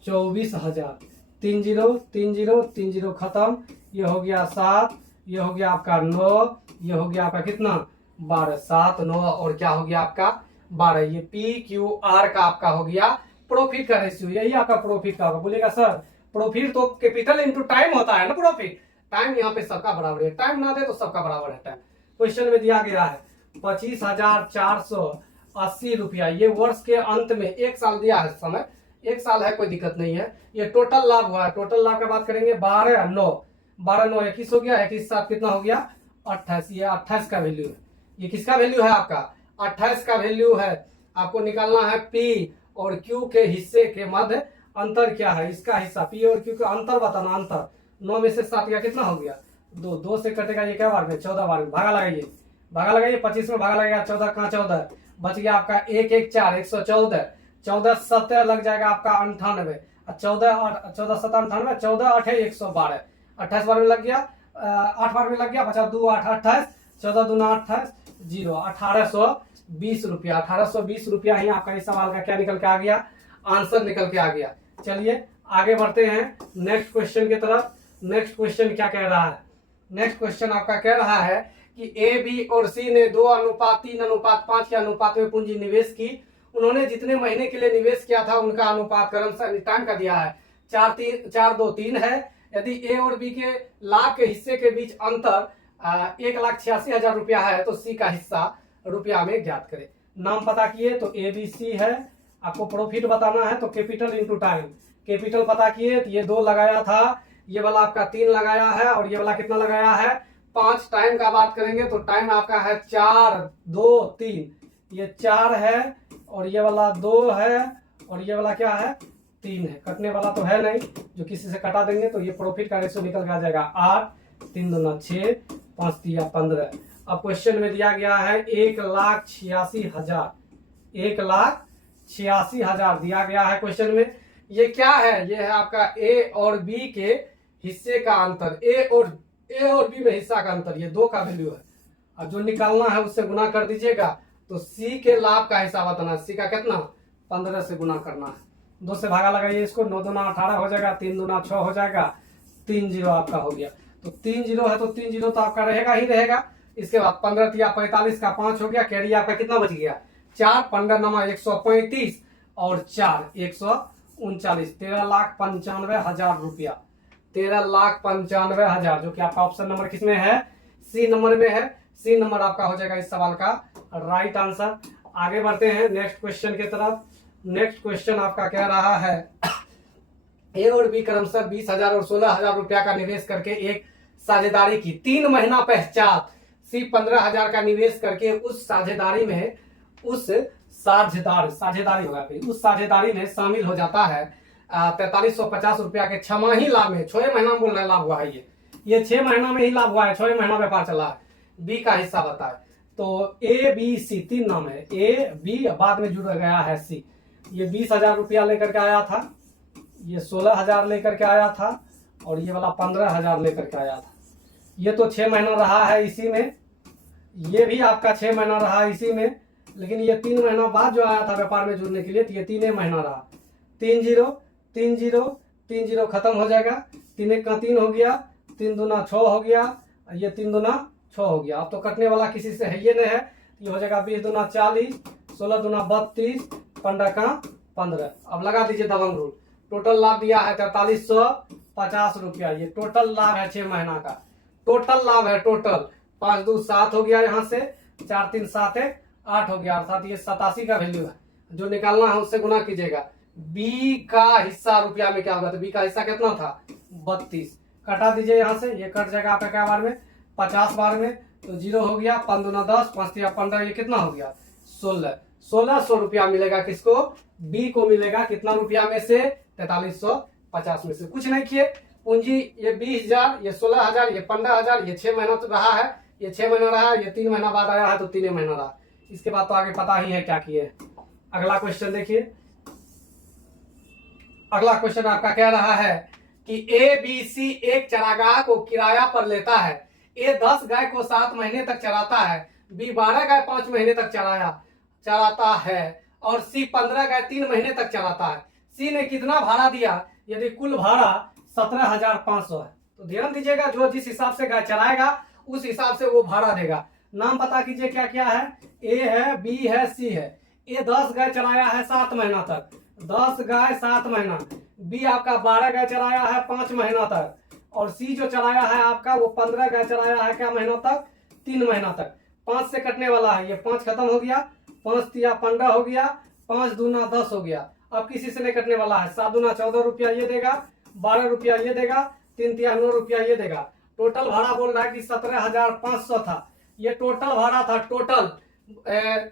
24,000। 3 जीरो 3 जीरो 3 जीरो खत्म, ये हो गया 7, ये हो गया आपका 9, ये हो गया आपका कितना 12, 7 9 और क्या हो गया आपका 12। ये पी क्यू आर का आपका हो गया प्रॉफिट का रेशियो, यही आपका प्रॉफिट का होगा। बोलेगा सर प्रॉफिट तो कैपिटल इनटू टाइम होता है ना, प्रॉफिट टाइम यहाँ पे सबका बराबर है, टाइम ना दे तो सबका बराबर है टाइम। क्वेश्चन में दिया गया है 25,480 रुपया, ये वर्ष के अंत में 1 साल दिया है समय, 1 साल है कोई दिक्कत नहीं है। ये टोटल लाभ हुआ है, टोटल लाभ की बात करेंगे 12 9 21 हो गया, 21 7 कितना हो गया 28, ये 28 का वैल्यू है। ये किसका वैल्यू है आपका 28 का वैल्यू है। आपको निकालना है पी और क्यू के हिस्से के मध्य अंतर क्या है, इसका हिस्सा पी और क्यू का अंतर बताना। अंतर 9 में से 7 का कितना हो गया 2 से कटेगा ये क्या बार में 14 बार में, भागा लगाइए 25 में भागा लगेगा 14 कहाँ 14 बच गया आपका 1 1 4 114, 14 7 लग जाएगा आपका 98, 14 7 98, 14 8 112, 28 बार में लग गया, 8 बार में लग गया, बचा 2 8 28, 14 दूना 28 0, 1820 रुपया। 1820 रुपया ही आपका इस सवाल का क्या निकल के आ गया, आंसर निकल के आ गया। चलिए आगे बढ़ते हैं नेक्स्ट क्वेश्चन की तरफ। नेक्स्ट क्वेश्चन क्या कह रहा है, नेक्स्ट क्वेश्चन आपका कह रहा है कि ए बी और सी ने 2:3:5 के अनुपात में पूंजी निवेश की। उन्होंने जितने महीने के लिए निवेश किया था उनका अनुपात क्रमशः टाइम का दिया है 4:3 है। यदि ए और बी के लाभ के हिस्से के बीच अंतर 1,86,000 रुपया है तो सी का हिस्सा रुपया में ज्ञात करें। नाम पता किए तो ए बी सी है। आपको प्रॉफिट बताना है तो कैपिटल इंटू टाइम। कैपिटल पता किए तो ये 2 लगाया था, ये वाला आपका 3 लगाया है और ये वाला कितना लगाया है 5। टाइम का बात करेंगे तो टाइम आपका है 4 2 3, ये 4 है और ये वाला 2 है और ये वाला क्या है 3 है। कटने वाला तो है नहीं, जो किसी से कटा देंगे तो ये प्रॉफिट का रेशो निकल के आ जाएगा 8, 3 दूना 6, 5 तिया 15। अब क्वेश्चन में दिया गया है 1,86,000, 1,86,000 दिया गया है क्वेश्चन में। ये क्या है? ये है आपका ए और बी के हिस्से का अंतर, ए और बी में हिस्सा का अंतर, ये 2 का वैल्यू है। और जो निकालना है उससे गुना कर दीजिएगा तो सी के लाभ का हिसाब बताना है। सी का कितना 15 से गुना करना है। 2 से भागा लगाइए इसको, 9 दूना 18 हो जाएगा, 3 दूना 6 हो जाएगा, 3 0 आपका हो गया। तो 3 0 है तो 3 0 तो आपका रहेगा ही रहेगा। इसके बाद 15 तिया 45 का 5 हो गया, कैरी आपका कितना बच गया 4, 15 नमा 135 और 4 139, 13,95,000 रुपया, 13,95,000, जो कि आपका ऑप्शन नंबर किसमें है सी नंबर में है। सी नंबर आपका हो जाएगा इस सवाल का राइट आंसर। आगे बढ़ते हैं नेक्स्ट क्वेश्चन की तरफ। नेक्स्ट क्वेश्चन आपका कह रहा है ए और बी क्रमशः 20,000 और 16,000 रुपया का निवेश करके एक साझेदारी की। 3 महीना पश्चात सी 15,000 का निवेश करके उस साझेदारी में साझेदारी होगा फिर उस साझेदारी में शामिल हो जाता है 4350 रुपया के 6 माही लाभ में। 6 महीना में बोल रहे लाभ हुआ है, ये 6 महीना में ही लाभ हुआ है, 6 महीना व्यापार चला है। बी का हिस्सा बताए तो ए बी सी 3 नाम है, ए बी बाद में जुड़ गया है सी। ये 20,000 रुपया लेकर के आया था, ये 16,000 लेकर के आया था और ये वाला 15,000 लेकर के आया था। ये तो 6 महीना रहा है इसी में, ये भी आपका 6 महीना रहा इसी में, लेकिन ये 3 महीना बाद जो आया था व्यापार में जुड़ने के लिए तो ये 3 महीना रहा। 3 0 3 0 3 0 खत्म हो जाएगा, 3 1 का 3 हो गया, 3 दूना 6 हो गया, ये 3 दूना 6 हो गया। अब तो कटने वाला किसी से है ये नहीं है, ये हो जाएगा 20 दूना 40, 16 दूना 32, 15 का 15। अब लगा दीजिए दबंग रूल। टोटल लाभ दिया है 4350 रुपया, ये टोटल लाभ है 6 महीना का, टोटल लाभ है टोटल। 5 2 7 हो गया, यहाँ से 4 3 7 है 8 हो गया, अर्थात ये 87 का वैल्यू है। जो निकालना है उससे गुना कीजिएगा। बी का हिस्सा रुपया में क्या होगा तो बी का हिस्सा कितना था 32, कटा दीजिए यहाँ से, ये कट जाएगा आपका क्या बार में 50 बार में, तो 0 हो गया, 5 दूना 10, 5 तिया 15, ये कितना हो गया 1600 रुपया मिलेगा। किसको बी को मिलेगा कितना रुपया में से 4350 में से। कुछ नहीं किए, पूंजी ये 20,000, ये 16,000, ये 15,000, ये 6 महीना तो रहा है, ये 6 महीना रहा है, ये 3 महीना बाद आया है तो 3 महीना रहा। इसके बाद तो आगे पता ही है क्या किए। अगला क्वेश्चन देखिए। अगला क्वेश्चन आपका कह रहा है कि ए बी सी एक चरागाह को किराया पर लेता है। ए 10 गाय को 7 महीने तक चराता है, बी 12 गाय 5 महीने तक चराता है और सी 15 गाय 3 महीने तक चराता है। सी ने कितना भाड़ा दिया? यदि कुल भाड़ा 17,500 है तो ध्यान दीजिएगा, जो जिस हिसाब से गाय चराएगा उस हिसाब से वो भाड़ा देगा। नाम पता कीजिए क्या क्या है, ए है, बी है, सी है। ए 10 गाय चलाया है 7 महीना तक, 10 गाय 7 महीना। बी आपका 12 गाय चलाया है 5 महीना तक और सी जो चलाया है आपका वो 15 गाय चलाया है क्या महीना तक 3 महीना तक। 5 से कटने वाला है, ये 5 खत्म हो गया, 5 तिया 15 हो गया, 5 दूना 10 हो गया। अब किसी से नहीं कटने वाला है, 7 दूना 14 रुपया ये देगा, 12 रुपया ये देगा, 3 तिया 9 रुपया ये देगा। टोटल भाड़ा बोल रहा है कि 17,500 था, ये टोटल भाड़ा था। टोटल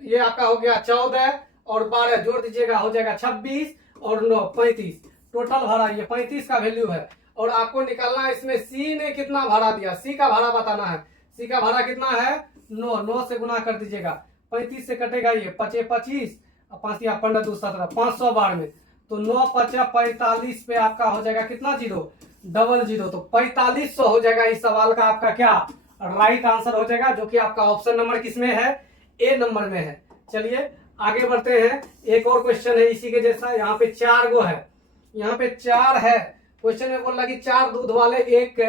ये आपका हो गया 14 और 12 जोड़ दीजिएगा हो जाएगा 26 और 9 35। टोटल भाड़ा ये 35 का वैल्यू है और आपको निकालना है इसमें सी ने कितना भाड़ा दिया। सी का भाड़ा बताना है। सी का भाड़ा कितना है 9 से गुना कर दीजिएगा, 35 से कटेगा ये 25 और 5 या 15 2 17 500 बार में, तो 9 5 45 पे आपका हो जाएगा कितना 0 00, तो 4500 हो जाएगा। इस सवाल का आपका क्या राइट आंसर हो जाएगा, जो कि आपका ऑप्शन नंबर किसमें है ए नंबर में है। चलिए आगे बढ़ते हैं। एक और क्वेश्चन है इसी के जैसा, यहाँ पे 4 गो है, यहाँ पे 4 है। क्वेश्चन में बोल रहा कि 4 दूध वाले एक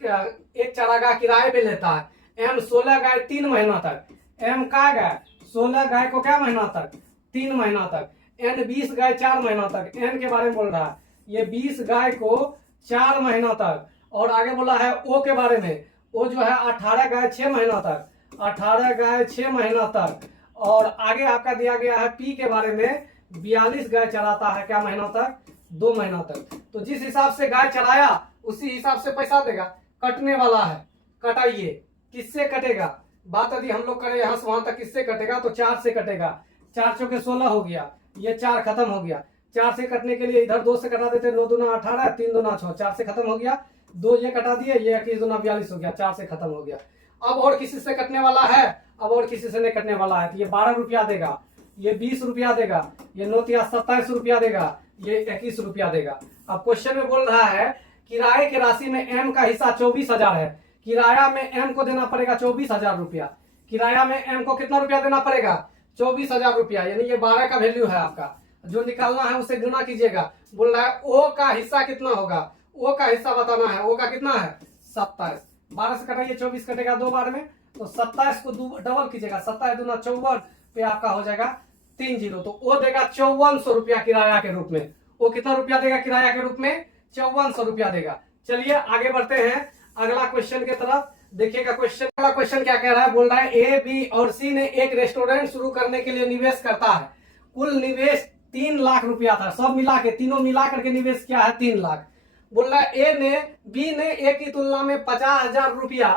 एक चारागाह किराए पे लेता है। एम 16 गाय 3 महीना तक। एम का गाय 16 गाय को क्या महीना तक? 3 महीना तक। एन 20 गाय 4 महीना तक। एन के बारे में बोल रहा है, ये 20 गाय को 4 महीना तक। और आगे बोला है ओ के बारे में, ओ जो है 18 गाय 6 महीना तक। 18 गाय 6 महीना तक। और आगे आपका दिया गया है पी के बारे में, 42 गाय चराता है क्या महीना तक? 2 महीना तक। तो जिस हिसाब से गाय चराया उसी हिसाब से पैसा देगा। कटने वाला है, कटाइए। किससे कटेगा? बात यदि हम लोग करें यहाँ से वहां तक किससे कटेगा, तो 4 से कटेगा। 4 चौके 16 हो गया, ये 4 खत्म हो गया। 4 से कटने के लिए इधर 2 से कटा देते, 9 दूना 18, 3 दूना 6, 4 से खत्म हो गया। 2 ये कटा दिए, ये 21 दूना 42 हो गया, 4 से खत्म हो गया। अब और किसी से कटने वाला है, अब और किसी से नहीं कटने वाला है, तो ये 12 रुपया देगा, ये 20 रुपया देगा, ये 9 तिया 27 रुपया देगा, ये 21 रुपया देगा। अब क्वेश्चन में बोल रहा है किराए की राशि में एम का हिस्सा 24,000 है। किराया में एम को देना पड़ेगा 24,000 रुपया। किराया में एम को कितना रुपया देना पड़ेगा? 24,000 रुपया। यानी ये 12 का वैल्यू है आपका, जो निकालना है उसे गुना कीजिएगा। बोल रहा है ओ का हिस्सा कितना होगा, ओ का हिस्सा बताना है। ओ का कितना है? 27। 12 से कटाइए, 24 कटेगा 2 बार में, तो 27 को डबल कीजिएगा, 27 दूना 54 पे आपका हो जाएगा 3 जीरो। तो वो देगा 5400 रुपया किराया के रूप में। वो कितना रुपया देगा किराया के रूप में? 5400 रुपया देगा। चलिए आगे बढ़ते हैं अगला क्वेश्चन की तरफ। देखिएगा क्वेश्चन, अगला क्वेश्चन क्या कह रहा है? बोल रहा है ए, बी और सी ने एक रेस्टोरेंट शुरू करने के लिए निवेश करता है। कुल निवेश 3 लाख रुपया था, सब मिला के, तीनों मिला करके निवेश किया है 3 लाख। बोल रहा है ए ने बी ने ए की तुलना में 50,000 रुपया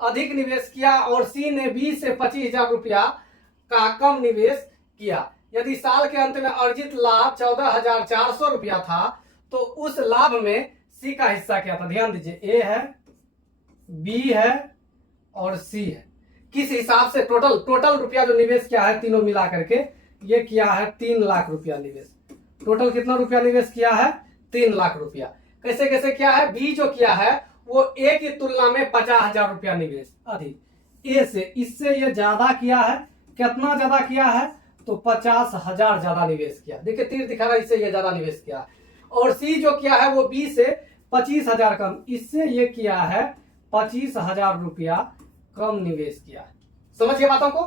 अधिक निवेश किया और सी ने बी से 25,000 रुपया का कम निवेश किया। यदि साल के अंत में अर्जित लाभ 14,400 रुपया था तो उस लाभ में सी का हिस्सा क्या था? ध्यान दीजिए, ए है, बी है और सी है। किस हिसाब से टोटल रुपया जो निवेश किया है तीनों मिला करके, ये किया है 3 लाख रुपया निवेश। टोटल कितना रुपया निवेश किया है? 3 लाख रुपया। कैसे कैसे किया है? बी जो किया है वो ए की तुलना में 50,000 रुपया निवेश अधिक। ए से, इससे ये ज्यादा किया है। कितना ज्यादा किया है? तो 50,000 ज्यादा निवेश किया। देखिए तीर दिखा रहा है, इससे ये ज्यादा निवेश किया। और सी जो किया है वो बी से 25,000 कम, इससे ये किया है 25,000 रुपया कम निवेश किया। समझिए बातों को।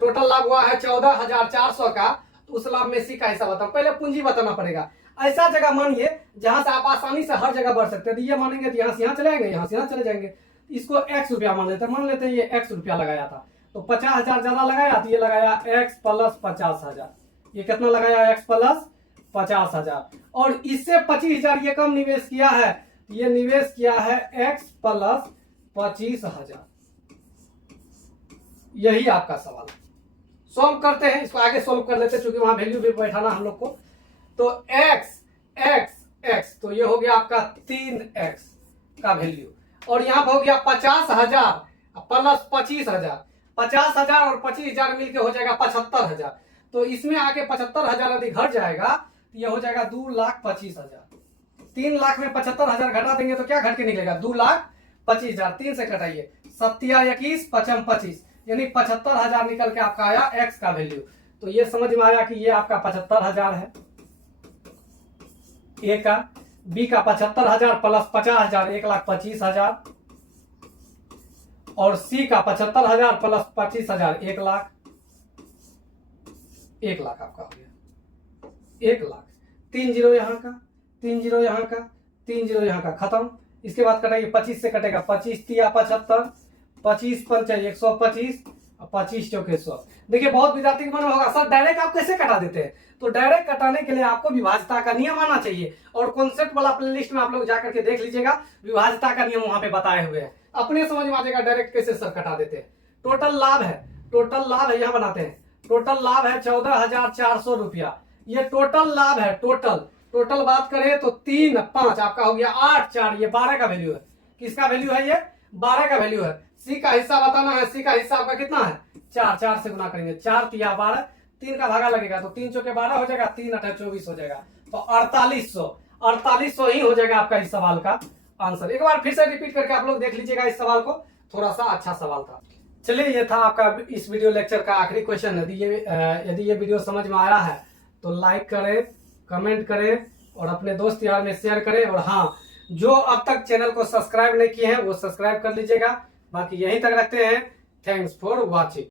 टोटल लाभ हुआ है 14,400 का, तो उस लाभ में सी का हिस्सा बताओ। पहले पूंजी बताना पड़ेगा। ऐसा जगह मानिए जहां से आप आसानी से हर जगह बढ़ सकते हैं। तो ये मानेंगे तो यहाँ से यहाँ चले जाएंगे, यहाँ से यहाँ चले जाएंगे। इसको x रुपया मान लेते हैं, मान लेते हैं ये x रुपया लगाया था, तो 50,000 ज्यादा लगाया, तो ये लगाया x प्लस 50,000। ये कितना लगाया? x plus 50,000। और इससे 25,000 ये कम निवेश किया है, ये निवेश किया है x प्लस 25,000। यही आपका सवाल है। सॉल्व करते हैं, इसको आगे सॉल्व कर लेते हैं, क्योंकि वहां वैल्यू भी बैठाना हम लोग को। तो x, तो ये हो गया आपका 3x का वैल्यू, और यहां पर हो गया 50,000 प्लस 25,000। 50,000 और 25,000 मिलके हो जाएगा 75,000। तो इसमें आके 75,000 यदि घट जाएगा तो ये हो जाएगा 2,25,000। 3 लाख में 75,000 घटा देंगे तो क्या घट के निकलेगा? 2,25,000। 3 से घटाइए, 7 21 55 25, यानी 75,000 निकल के आपका आया x का वैल्यू। तो ये समझ में आया कि ये आपका 75,000 है ए का। बी का 75,000 प्लस 50,000 1,25,000, और सी का 75,000 प्लस 25,000 1 लाख। 1 लाख आपका हो गया, 1 लाख। 3 जीरो यहाँ का, 3 जीरो यहाँ का, 3 जीरो यहाँ का, खत्म। इसके बाद कटाइए, 25 से कटेगा, 25 तिया 75, 25 पंचा 125, 25 चौके 100। देखिए बहुत विद्यार्थी के मन में होगा सर डायरेक्ट आप कैसे कटा देते हैं? तो डायरेक्ट कटाने के लिए आपको विभाज्यता का नियम आना चाहिए, और कॉन्सेप्ट वाला प्लेलिस्ट में आप लोग जाकर के देख लीजिएगा, विभाज्यता का नियम वहां पे बताए हुए हैं। अपने समझ में आ जाएगा डायरेक्ट कैसे सर कटा देते हैं। टोटल लाभ है, टोटल लाभ है, यहाँ बनाते हैं। टोटल लाभ है 14,400 रुपया। ये टोटल लाभ है, टोटल बात करें तो 3 5 आपका हो गया 8 4, ये 12 का वैल्यू है। किसका वैल्यू है? ये 12 का वैल्यू है। सी का हिस्सा बताना है, सी का हिस्सा आपका कितना है? 4, 4 से गुना करेंगे, 4 तिया 12, 3 का भागा लगेगा तो 3 चौके 12 हो जाएगा, 3 8 24 हो जाएगा, तो 4800 ही हो जाएगा आपका इस सवाल का आंसर। एक बार फिर से रिपीट करके आप लोग देख लीजिएगा इस सवाल को, थोड़ा सा अच्छा सवाल था। चलिए ये था आपका इस वीडियो लेक्चर का आखिरी क्वेश्चन। यदि ये वीडियो समझ में आया है तो लाइक करें, कमेंट करें और अपने दोस्त यार में शेयर करें। और हाँ, जो अब तक चैनल को सब्सक्राइब नहीं किए हैं वो सब्सक्राइब कर लीजिएगा। बाकी यहीं तक रखते हैं। Thanks for watching.